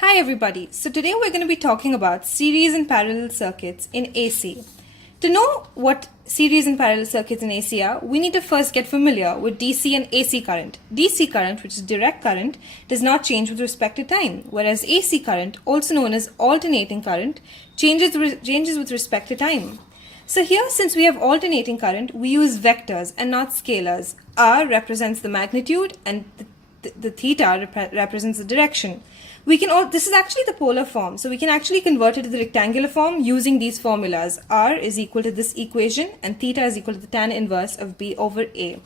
Hi everybody, so today we're going to be talking about series and parallel circuits in AC. To know what series and parallel circuits in AC are, we need to first get familiar with DC and AC current. DC current, which is direct current, does not change with respect to time, whereas AC current, also known as alternating current, changes with respect to time. So here, since we have alternating current, we use vectors and not scalars. R represents the magnitude and the theta represents the direction. This is actually the polar form, so we can actually convert it to the rectangular form using these formulas. R is equal to this equation and theta is equal to the tan inverse of B over A.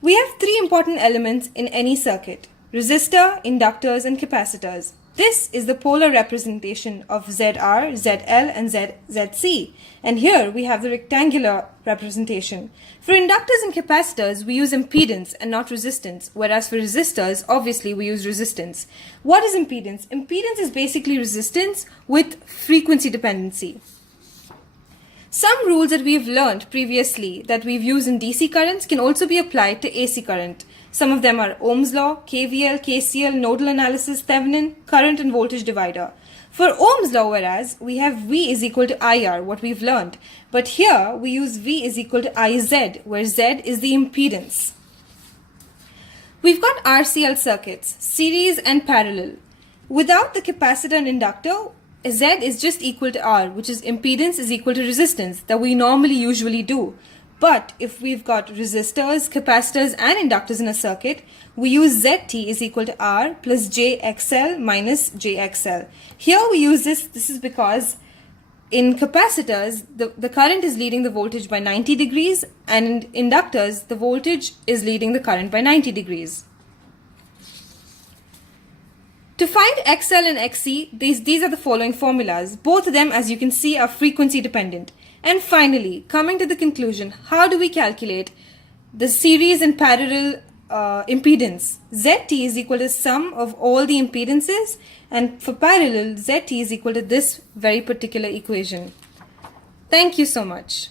We have three important elements in any circuit: resistor, inductors, and capacitors. This is the polar representation of ZR, ZL, and ZC. And here we have the rectangular representation. For inductors and capacitors, we use impedance and not resistance, whereas for resistors, obviously we use resistance. What is impedance? Impedance is basically resistance with frequency dependency. Some rules that we've learned previously that we've used in DC currents can also be applied to AC current. Some of them are Ohm's law, KVL, KCL, nodal analysis, Thevenin, current and voltage divider. For Ohm's law, whereas, we have V is equal to IR, what we've learned. But here, we use V is equal to IZ, where Z is the impedance. We've got RCL circuits, series and parallel. Without the capacitor and inductor, Z is just equal to R, which is impedance is equal to resistance that we normally usually do. But if we've got resistors, capacitors and inductors in a circuit, we use ZT is equal to R plus JXL minus JXL. Here we use this is because in capacitors, the current is leading the voltage by 90 degrees, and in inductors, the voltage is leading the current by 90 degrees. To find XL and XC, these are the following formulas. Both of them, as you can see, are frequency dependent. And finally, coming to the conclusion, how do we calculate the series and parallel impedance? ZT is equal to sum of all the impedances, and for parallel, ZT is equal to this very particular equation. Thank you so much.